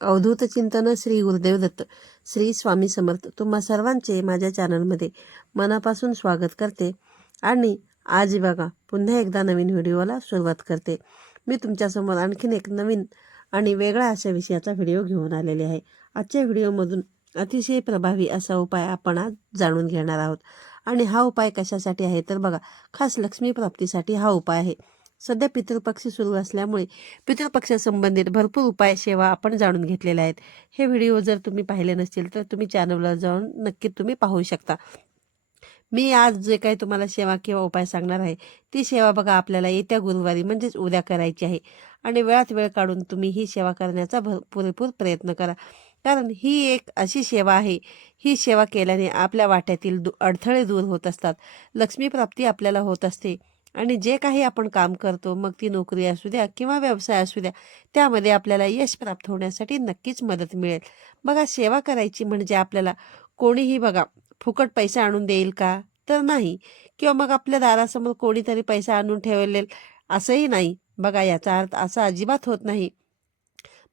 अवधूत चिंतन श्री गुरुदेव दत्त श्री स्वामी समर्थ. तुम्हा सर्वांचे माझ्या चॅनलमध्ये मनापासून स्वागत करते. आणि आज बघा पुन्हा एकदा नवीन व्हिडिओला सुरुवात करते. मी तुमच्यासमोर आणखीन एक नवीन आणि वेगळा अशा विषयाचा व्हिडिओ घेऊन आलेले आहे. आजच्या व्हिडिओमधून अतिशय प्रभावी असा उपाय आपण आज जाणून घेणार आहोत. आणि हा उपाय कशासाठी आहे? तर बघा खास लक्ष्मी प्राप्तीसाठी हा उपाय आहे. सध्या पितृपक्ष सुरू असल्यामुळे पितृपक्षासंबंधित भरपूर उपाय सेवा आपण जाणून घेतलेल्या आहेत. हे व्हिडिओ जर तुम्ही पाहिले नसतील तर तुम्ही चॅनलवर जाऊन नक्की तुम्ही पाहू शकता. मी आज जे काही तुम्हाला सेवा किंवा उपाय सांगणार आहे ती सेवा बघा आपल्याला येत्या गुरुवारी म्हणजेच उद्या करायची आहे. आणि वेळात वेळ काढून तुम्ही ही सेवा करण्याचा भर पुरेपूर प्रयत्न करा. कारण ही एक अशी सेवा आहे ही सेवा केल्याने आपल्या वाट्यातील दु अडथळे दूर होत असतात. लक्ष्मीप्राप्ती आपल्याला होत असते. आणि जे काही आपण काम करतो मग ती नोकरी असू द्या किंवा व्यवसाय असू द्या त्यामध्ये आपल्याला यश प्राप्त होण्यासाठी नक्कीच मदत मिळेल. बघा सेवा करायची म्हणजे आपल्याला कोणीही बघा फुकट पैसा आणून देईल का? तर नाही. किंवा मग आपल्या दारासमोर कोणीतरी पैसा आणून ठेवलेल असंही नाही. बघा याचा अर्थ असा अजिबात होत नाही.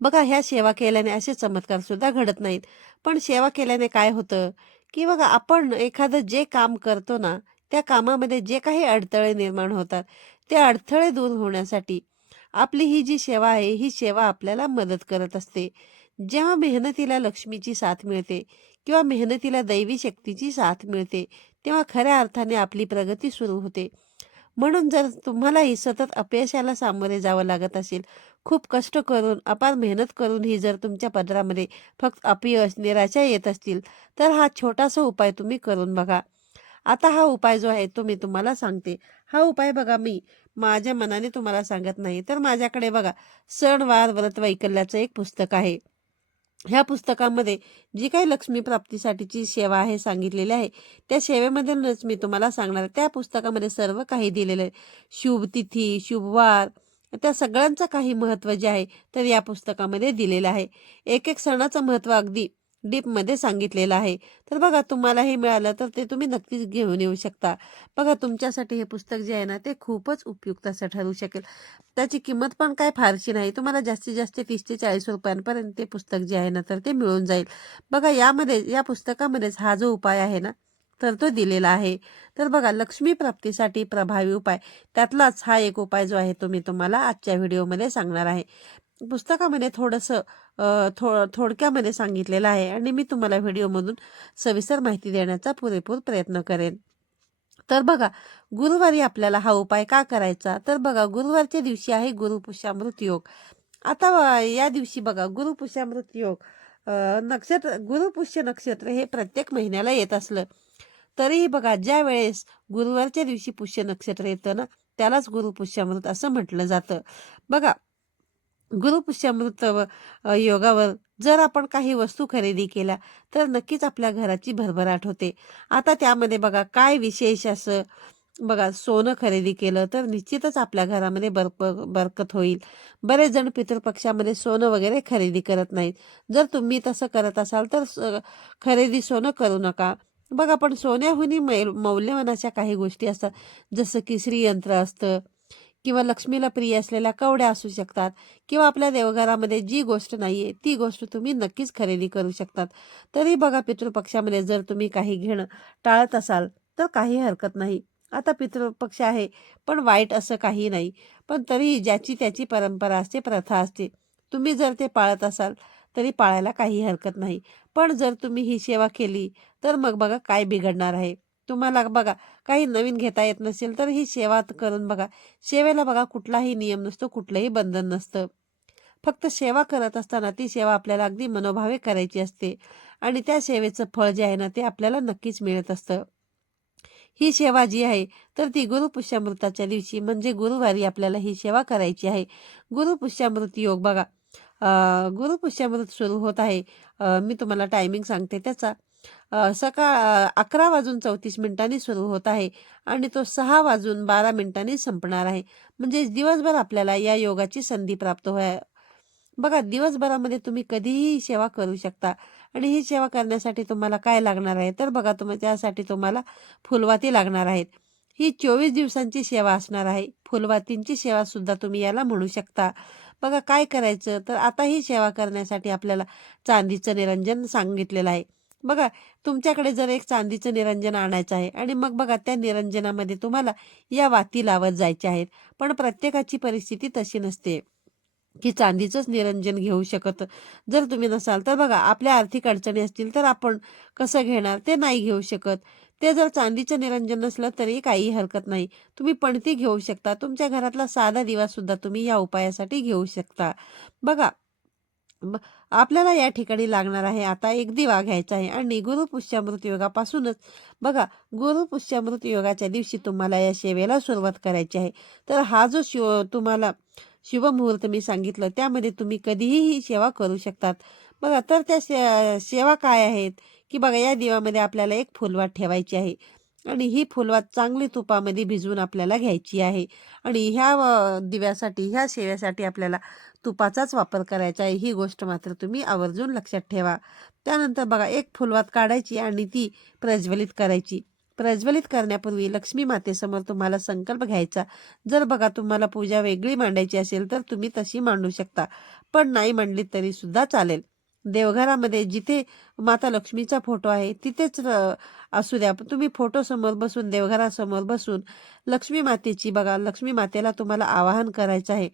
बघा ह्या सेवा केल्याने असे चमत्कार सुद्धा घडत नाहीत. पण सेवा केल्याने काय होतं? की बघा आपण एखादं जे काम करतो ना त्या कामामध्ये जे काही अडथळे निर्माण होतात ते अडथळे दूर होण्यासाठी आपली ही जी सेवा आहे ही सेवा आपल्याला मदत करत असते. जेव्हा मेहनतीला लक्ष्मीची साथ मिळते किंवा मेहनतीला दैवी शक्तीची साथ मिळते तेव्हा खऱ्या अर्थाने आपली प्रगती सुरू होते. म्हणून जर तुम्हालाही सतत अपयशाला सामोरे जावं लागत असेल खूप कष्ट करून अपार मेहनत करूनही जर तुमच्या पदरामध्ये फक्त अपयश निराशा येत असतील तर हा छोटासा उपाय तुम्ही करून बघा. आता हा उपाय जो आहे तो मी तुम्हाला सांगते. हा उपाय बघा मी माझ्या मनाने तुम्हाला सांगत नाही. तर माझ्याकडे बघा सणवार व्रत वैकल्याचं एक पुस्तक आहे. ह्या पुस्तकामध्ये जी काही लक्ष्मी प्राप्तीसाठीची सेवा आहे सांगितलेली आहे त्या सेवेमधूनच मी तुम्हाला सांगणार आहे. त्या पुस्तकामध्ये सर्व काही दिलेलं आहे. शुभ तिथी शुभवार त्या सगळ्यांचं काही महत्त्व जे आहे तर या पुस्तकामध्ये दिलेलं आहे. एक एक सणाचं महत्त्व अगदी डीपमध्ये सांगितलेलं आहे. तर बघा तुम्हाला हे मिळालं तर ते तुम्ही नक्कीच घेऊन येऊ शकता. बघा तुमच्यासाठी हे पुस्तक जे आहे ना ते खूपच उपयुक्त असं ठरू शकेल. त्याची किंमत पण काय फारशी नाही. तुम्हाला जास्तीत जास्त तीस ते चाळीस रुपयांपर्यंत ते पुस्तक जे आहे ना तर ते मिळून जाईल. बघा यामध्ये या पुस्तकामध्येच हा जो उपाय आहे ना तर तो दिलेला आहे. तर बघा लक्ष्मी प्राप्तीसाठी प्रभावी उपाय. त्यातलाच हा एक उपाय जो आहे तो मी तुम्हाला आजच्या व्हिडिओमध्ये सांगणार आहे. पुस्तकामध्ये थोडंसं थो थोडक्यामध्ये सांगितलेलं आहे आणि मी तुम्हाला व्हिडिओमधून सविस्तर माहिती देण्याचा पुरेपूर प्रयत्न करेन. तर बघा गुरुवारी आपल्याला हा उपाय का करायचा? तर बघा गुरुवारच्या दिवशी आहे गुरुपुष्यामृत योग. आता या दिवशी बघा गुरुपुष्यामृत योग नक्षत्र गुरुपुष्य नक्षत्र हे प्रत्येक महिन्याला येत असलं. तरीही बघा ज्या वेळेस गुरुवारच्या दिवशी पुष्य नक्षत्र येतं ना त्यालाच गुरुपुष्यामृत असं म्हटलं जातं. बघा गुरुपुष्यामृत व- योगावर जर आपण काही वस्तू खरेदी केल्या तर नक्कीच आपल्या घराची भरभराट होते. आता त्यामध्ये बघा काय विशेष असं बघा सोनं खरेदी केलं तर निश्चितच आपल्या घरामध्ये बरप बरकत होईल. बरेच जण पितृपक्षामध्ये सोनं वगैरे खरेदी करत नाहीत. जर तुम्ही तसं करत असाल तर स- खरेदी सोनं करू नका. बघा पण सोन्याहूनही मैल मौल्यवान अशा काही गोष्टी असतात. जसं की श्रीयंत्र असतं किंवा लक्ष्मीला प्रिय असलेल्या कवड्या असू शकतात किंवा आपल्या देवघरामध्ये जी गोष्ट नाही आहे ती गोष्ट तुम्ही नक्कीच खरेदी करू शकतात. तरी बघा पितृपक्षामध्ये जर तुम्ही काही घेणं टाळत असाल तर काही हरकत नाही. आता पितृपक्ष आहे पण वाईट असं काही नाही. पण तरी ज्याची त्याची परंपरा असते प्रथा असते. तुम्ही जर ते पाळत असाल तरी पाळायला काही हरकत नाही. पण जर तुम्ही ही सेवा केली तर मग बघा काय बिघडणार आहे. तुम्हाला बघा काही नवीन घेता येत नसेल तर ही सेवा करून बघा. सेवेला बघा कुठलाही नियम नसतो कुठलंही बंधन नसतं. फक्त सेवा करत असताना ती सेवा आपल्याला अगदी मनोभावे करायची असते आणि त्या सेवेचं फळ जे आहे ना ते आपल्याला नक्कीच मिळत असतं. ही सेवा जी आहे तर ती गुरुपुष्यामृताच्या दिवशी म्हणजे गुरुवारी आपल्याला ही सेवा करायची आहे. गुरुपुष्यामृत योग बघा. गुरुपुष्यामृत सुरू होत आहे. मी तुम्हाला टायमिंग सांगते त्याचा. सकाळ अकरा वाजून चौतीस मिनिटांनी सुरू होत आहे आणि तो सहा वाजून बारा मिनिटांनी संपणार आहे. म्हणजे दिवसभर आपल्याला या योगाची संधी प्राप्त होय बघा दिवसभरामध्ये तुम्ही कधीही सेवा करू शकता आणि ही सेवा करण्यासाठी तुम्हाला काय लागणार आहे? तर बघा तुम्ही त्यासाठी तुम्हाला फुलवाती लागणार आहेत. ही चोवीस दिवसांची सेवा असणार आहे. फुलवातींची सेवा सुद्धा तुम्ही याला म्हणू शकता. बघा काय करायचं? तर आता ही सेवा करण्यासाठी आपल्याला चांदीचं निरंजन सांगितलेलं आहे. बघा तुमच्याकडे जर एक चांदीचं निरंजन आणायचं आहे आणि मग बघा त्या निरंजनामध्ये तुम्हाला या वाती लावत जायच्या आहेत. पण प्रत्येकाची परिस्थिती तशी नसते की चांदीचंच निरंजन घेऊ शकत. जर तुम्ही नसाल तर बघा आपल्या आर्थिक अडचणी असतील तर आपण कसं घेणार ते नाही घेऊ शकत. ते जर चांदीचं निरंजन नसलं तरी काही हरकत नाही. तुम्ही पणती घेऊ शकता. तुमच्या घरातला साधा दिवा सुद्धा तुम्ही या उपायासाठी घेऊ शकता. बघा आपल्याला या ठिकाणी लागणार आहे. आता एक दिवा घ्यायचा आहे आणि गुरु पुष्यामृत योगापासूनच. बघा गुरु पुष्यामृत योगाच्या दिवशी तुम्हाला या सेवेला सुरुवात करायची आहे. तर हा जो शिव तुम्हाला शुभमुहूर्त मी सांगितलं त्यामध्ये तुम्ही कधीही ही सेवा करू शकतात. बघा तर त्या से सेवा काय आहेत? की बघा या दिवामध्ये आपल्याला एक फुलवाट ठेवायची आहे. आणि ही फुलवात चांगली तुपामध्ये भिजवून आपल्याला घ्यायची आहे. आणि ह्या दिव्यासाठी ह्या शेव्यासाठी आपल्याला तुपाचाच वापर करायचा आहे. ही गोष्ट मात्र तुम्ही आवर्जून लक्षात ठेवा. त्यानंतर बघा एक फुलवात काढायची आणि ती प्रज्वलित करायची. प्रज्वलित करण्यापूर्वी लक्ष्मी मातेसमोर तुम्हाला संकल्प घ्यायचा. जर बघा तुम्हाला पूजा वेगळी मांडायची असेल तर तुम्ही तशी मांडू शकता. पण नाही मांडली तरी सुद्धा चालेल. देवघरामध्ये जिथे माता लक्ष्मीचा फोटो आहे तिथेच असू द्या. तुम्ही फोटो समोर बसून देवघरासमोर बसून लक्ष्मी मातेची बघा. लक्ष्मी मातेला तुम्हाला आवाहन करायचं आहे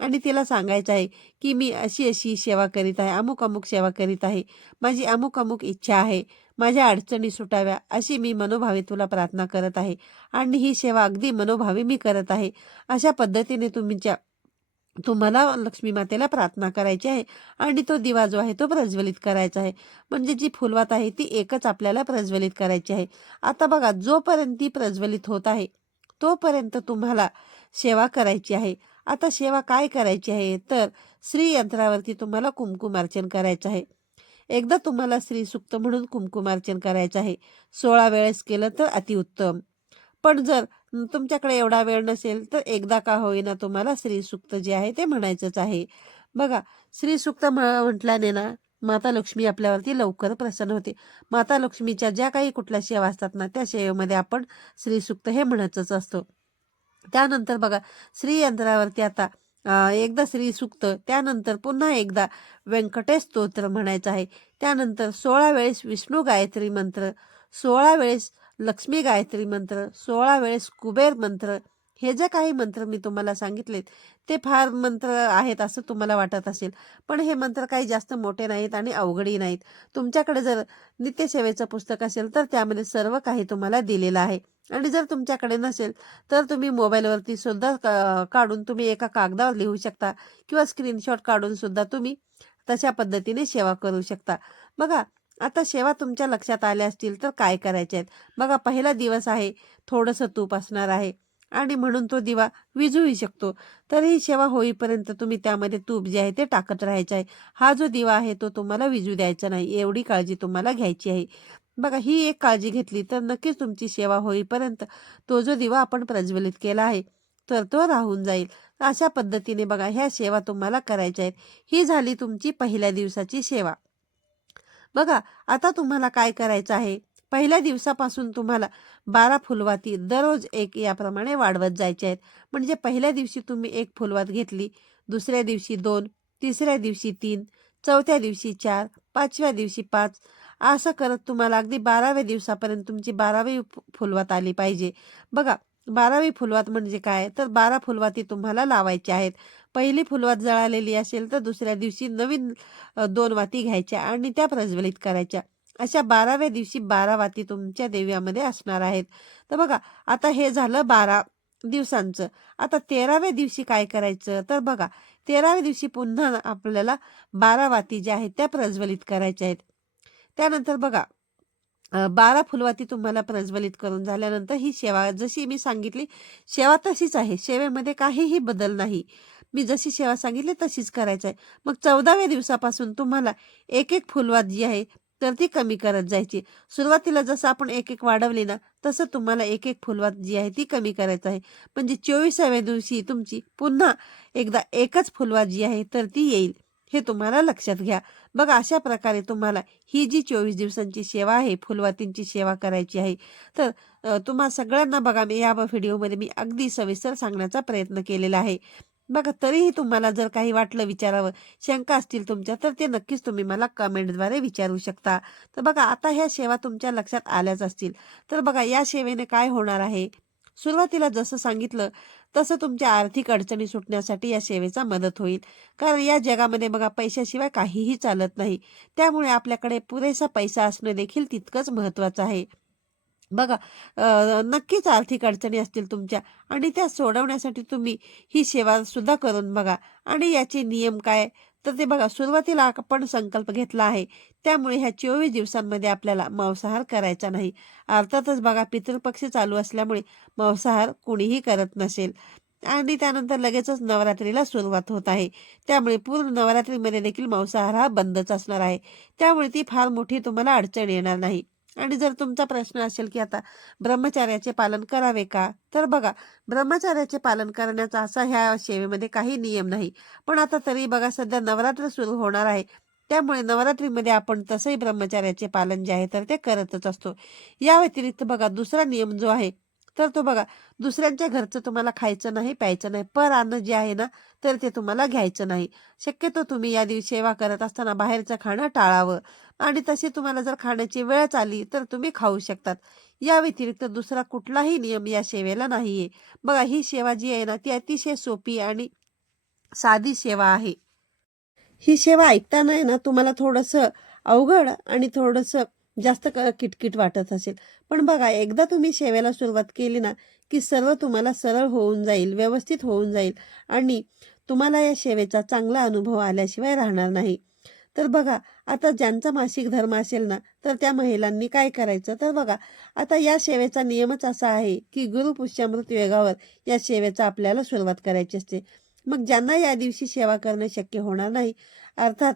आणि तिला सांगायचं आहे की मी अशी अशी सेवा करीत आहे अमुक अमुक सेवा करीत आहे. माझी अमुक अमुक इच्छा आहे. माझ्या अडचणी सुटाव्या अशी मी मनोभावे तुला प्रार्थना करत आहे. आणि ही सेवा अगदी मनोभावे मी करत आहे. अशा पद्धतीने तुमच्या तुम्हाला लक्ष्मी मातेला प्रार्थना करायची आहे आणि तो दिवा जो आहे तो प्रज्वलित करायचा आहे. म्हणजे जी फुलवात आहे ती एकच आपल्याला प्रज्वलित करायची आहे. आता बघा जोपर्यंत ती प्रज्वलित होत आहे तोपर्यंत तुम्हाला सेवा करायची आहे. आता सेवा काय करायची आहे? तर श्री यंत्रावरती तुम्हाला कुंकुमार्चन करायचं आहे. एकदा तुम्हाला श्री सुक्त म्हणून कुंकुमार्चन करायचं आहे. सोळा वेळेस केलं तर अतिउत्तम. पण जर तुमच्याकडे एवढा वेळ नसेल तर एकदा का होईना तुम्हाला श्री सुक्त जे आहे ते म्हणायचंच आहे. बघा श्री सुक्त म्हटल्याने ना माता लक्ष्मी आपल्यावरती लवकर प्रसन्न होते. माता लक्ष्मीच्या ज्या काही कुठल्या सेवा असतात ना त्या सेवेमध्ये आपण श्री सुक्त हे म्हणतच असतो. त्यानंतर बघा श्री यंत्रावरती आता एकदा श्री सुक्त त्यानंतर पुन्हा एकदा व्यंकटेश स्तोत्र म्हणायचं आहे. त्यानंतर सोळा वेळेस विष्णू गायत्री मंत्र सोळा वेळेस लक्ष्मी गायत्री मंत्र सोळा वेळेस कुबेर मंत्र हे जे काही मंत्र मी तुम्हाला सांगितलेत ते फार मंत्र आहेत असं तुम्हाला वाटत असेल. पण हे मंत्र काही जास्त मोठे नाहीत आणि अवघडही नाहीत. तुमच्याकडे जर नित्यसेवेचं पुस्तक असेल तर त्यामध्ये सर्व काही तुम्हाला दिलेलं आहे. आणि जर तुमच्याकडे नसेल तर तुम्ही मोबाईलवरती सुद्धा काढून तुम्ही एका कागदावर लिहू शकता किंवा स्क्रीनशॉट काढून सुद्धा तुम्ही तशा पद्धतीने सेवा करू शकता. बघा आता सेवा तुमच्या लक्षात आल्या असतील तर काय करायचे आहेत? बघा पहिला दिवस आहे थोडंसं तूप असणार आहे आणि म्हणून तो दिवा विझूही शकतो. तर ही सेवा होईपर्यंत तुम्ही त्यामध्ये तूप जे आहे ते टाकत राहायचे आहे. हा जो दिवा आहे तो तुम्हाला विजू द्यायचा नाही एवढी काळजी तुम्हाला घ्यायची आहे. बघा ही एक काळजी घेतली तर नक्कीच तुमची सेवा होईपर्यंत तो जो दिवा आपण प्रज्वलित केला आहे तर तो राहून जाईल. अशा पद्धतीने बघा ह्या सेवा तुम्हाला करायच्या आहेत. ही झाली तुमची पहिल्या दिवसाची सेवा बघा आता तुम्हाला काय करायचं आहे? पहिल्या दिवसापासून तुम्हाला बारा फुलवाती दररोज एक याप्रमाणे वाढवत जायचे आहेत. म्हणजे पहिल्या दिवशी तुम्ही एक फुलवात घेतली दुसऱ्या दिवशी दोन तिसऱ्या दिवशी तीन चौथ्या दिवशी चार पाचव्या दिवशी पाच असं करत तुम्हाला अगदी बाराव्या दिवसापर्यंत तुमची बारावी फुलवात आली पाहिजे. बघा बारावी फुलवात म्हणजे काय? तर बारा फुलवाती तुम्हाला लावायची आहेत. पहिली फुलवात जळालेली असेल तर दुसऱ्या दिवशी नवीन दोन वाती घ्यायच्या आणि त्या प्रज्वलित करायच्या. अशा बाराव्या दिवशी बारा वाती तुमच्या देव्यामध्ये असणार आहेत. तर बघा आता हे झालं बारा दिवसांचं. आता तेराव्या दिवशी काय करायचं? तर बघा तेराव्या दिवशी पुन्हा आपल्याला बारा वाती ज्या आहेत त्या प्रज्वलित करायच्या आहेत. त्यानंतर बघा बारा फुलवाती तुम्हाला प्रज्वलित करून झाल्यानंतर ही सेवा जशी मी सांगितली सेवा तशीच आहे. सेवेमध्ये काहीही बदल नाही. मी जशी सेवा सांगितली तशीच करायचं आहे मग चौदाव्या दिवसापासून तुम्हाला एक एक फुलवात जी आहे तर ती कमी करत जायची. सुरुवातीला जसं आपण एक एक वाढवली ना तसं तुम्हाला एक एक फुलवात जी आहे ती कमी करायचं आहे. म्हणजे चोवीसाव्या दिवशी तुमची पुन्हा एकदा एकच फुलवात जी आहे तर ती येईल हे तुम्हाला लक्षात घ्या. बघा अशा प्रकारे तुम्हाला ही जी चोवीस दिवसांची सेवा आहे फुलवातींची सेवा करायची आहे तर तुम्हा सगळ्यांना बघा मी या व्हिडिओमध्ये मी अगदी सविस्तर सांगण्याचा प्रयत्न केलेला आहे. बघा तरीही तुम्हाला जर काही वाटलं विचारावं शंका असतील तुमच्या तर ते नक्कीच तुम्ही मला कमेंटद्वारे विचारू शकता. तर बघा आता ह्या सेवा तुमच्या लक्षात आल्याच असतील. तर बघा या सेवेने काय होणार आहे? सुरुवातीला जसं सांगितलं तसं तुमच्या आर्थिक अडचणी सुटण्यासाठी या सेवेचा मदत होईल. कारण या जगामध्ये बघा पैशाशिवाय काहीही चालत नाही. त्यामुळे आपल्याकडे पुरेसा पैसा असणं देखील तितकंच महत्त्वाचं आहे. बघा नक्कीच आर्थिक अडचणी असतील तुमच्या आणि त्या सोडवण्यासाठी तुम्ही ही सेवा सुद्धा करून बघा. आणि याचे नियम काय? तर ते बघा सुरुवातीला आपण संकल्प घेतला आहे. त्यामुळे ह्या चोवीस दिवसांमध्ये आपल्याला मांसाहार करायचा नाही. अर्थातच बघा पितृपक्ष चालू असल्यामुळे मांसाहार कुणीही करत नसेल. आणि त्यानंतर लगेचच नवरात्रीला सुरुवात होत आहे. त्यामुळे पूर्ण नवरात्रीमध्ये देखील मांसाहार हा बंदच असणार आहे. त्यामुळे ती फार मोठी तुम्हाला अडचण येणार नाही. आणि जर तुमचा प्रश्न असेल की आता ब्रह्मचार्याचे पालन करावे का? तर बघा ब्रह्मचार्याचे पालन करण्याचा असा ह्या सेवेमध्ये काही नियम नाही. पण आता तरी बघा सध्या नवरात्र सुरू होणार आहे. त्यामुळे नवरात्रीमध्ये आपण तसंही ब्रह्मचार्याचे पालन जे आहे तर ते करतच असतो. या व्यतिरिक्त बघा दुसरा नियम जो आहे तर तो बघा दुसऱ्यांच्या घरचं तुम्हाला खायचं नाही प्यायचं नाही पर अन्न जे आहे ना तर ते तुम्हाला घ्यायचं नाही. शक्यतो तुम्ही या दिवशी सेवा करत असताना बाहेरचं खाणं टाळावं. आणि तशी तुम्हाला जर खाण्याची वेळच आली तर तुम्ही खाऊ शकतात. या व्यतिरिक्त दुसरा कुठलाही नियम या सेवेला नाही आहे बघा ही सेवा जी आहे ना ती अतिशय सोपी आणि साधी सेवा आहे. ही सेवा ऐकताना आहे ना तुम्हाला थोडंसं अवघड आणि थोडंसं जास्त क- किटकिट वाटत असेल. पण बघा एकदा तुम्ही सेवेला सुरुवात केली ना की सर्व तुम्हाला सरळ होऊन जाईल व्यवस्थित होऊन जाईल आणि तुम्हाला या सेवेचा चांगला अनुभव आल्याशिवाय राहणार नाही. तर बघा आता ज्यांचा मासिक धर्म असेल ना तर त्या महिलांनी काय करायचं? तर बघा आता या सेवेचा नियमच असा आहे की गुरुपुष्यामृत वेगावर या सेवेचा आपल्याला सुरुवात करायची असते. मग ज्यांना या दिवशी सेवा करणं शक्य होणार नाही अर्थात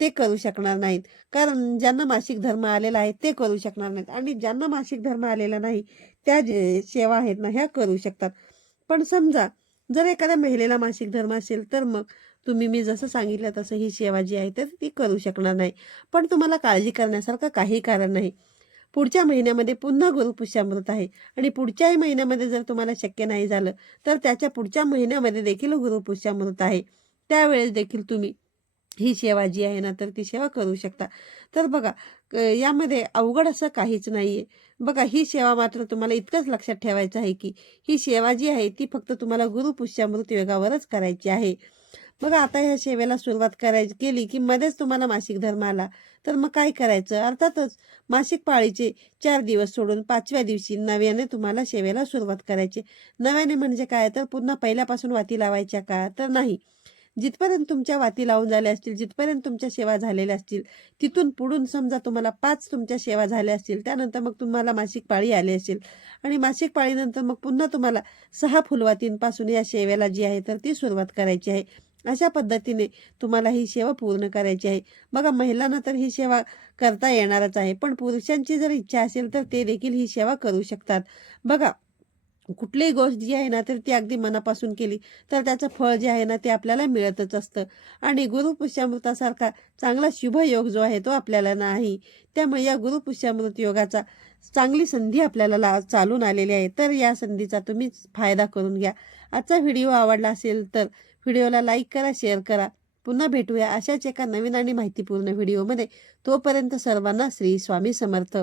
ते करू शकणार नाहीत. कारण ज्यांना मासिक धर्म आलेला आहे ते करू शकणार नाहीत. आणि ज्यांना मासिक धर्म आलेला नाही त्या जे सेवा आहेत ना ह्या करू शकतात. पण समजा जर एखाद्या महिलेला मासिक धर्म असेल तर मग तुम्ही मी जसं सांगितलं तसं ही सेवा जी आहे तर ती करू शकणार नाही. पण तुम्हाला काळजी करण्यासारखं काही कारण नाही. पुढच्या महिन्यामध्ये पुन्हा गुरुपुष्यामृत आहे आणि पुढच्याही महिन्यामध्ये जर तुम्हाला शक्य नाही झालं तर त्याच्या पुढच्या महिन्यामध्ये देखील गुरुपुष्यामृत आहे. त्यावेळेस देखील तुम्ही ही सेवा जी आहे ना तर ती सेवा करू शकता. तर बघा क- यामध्ये अवघड असं काहीच नाही आहे बघा ही सेवा मात्र तुम्हाला इतकंच लक्षात ठेवायचं आहे की ही सेवा जी आहे ती फक्त तुम्हाला गुरुपुष्यामृत योगावरच करायची आहे. मग आता ह्या सेवेला सुरुवात करायची केली की मध्येच तुम्हाला मासिक धर्म आला. तर मग काय करायचं? अर्थातच मासिक पाळीचे चार दिवस सोडून पाचव्या दिवशी नव्याने तुम्हाला सेवेला सुरुवात करायची. नव्याने म्हणजे काय? तर पुन्हा पहिल्यापासून वाती लावायच्या का? तर नाही. जिथपर्यंत तुमच्या वाती लावून झाल्या असतील जिथपर्यंत तुमच्या सेवा झालेल्या असतील तिथून पुढून समजा तुम्हाला पाच तुमच्या सेवा झाल्या असतील त्यानंतर मग तुम्हाला मासिक पाळी आली असेल. आणि मासिक पाळीनंतर मग पुन्हा तुम्हाला सहा फुलवातींपासून या सेवेला जी आहे तर ती सुरुवात करायची आहे. अशा पद्धतीने तुम्हाला ही सेवा पूर्ण करायची आहे. बघा महिलांना तर ही सेवा करता येणारच आहे. पण पुरुषांची जर इच्छा असेल तर ते देखील ही सेवा करू शकतात. बघा कुठलीही गोष्ट जी आहे ना तर ती अगदी मनापासून केली तर त्याचं फळ जे आहे ना ते आपल्याला मिळतच असतं. आणि गुरुपुष्यामृतासारखा चांगला शुभ योग जो आहे तो आपल्याला नाही. त्यामुळे या गुरुपुष्यामृत योगाचा चांगली संधी आपल्याला ला चालून आलेली आहे. तर या संधीचा तुम्ही फायदा करून घ्या. आजचा व्हिडिओ आवडला असेल तर व्हिडिओला लाईक करा शेअर करा. पुन्हा भेटूया अशाच एका नवीन आणि माहितीपूर्ण व्हिडिओमध्ये. तोपर्यंत सर्वांना श्री स्वामी समर्थ.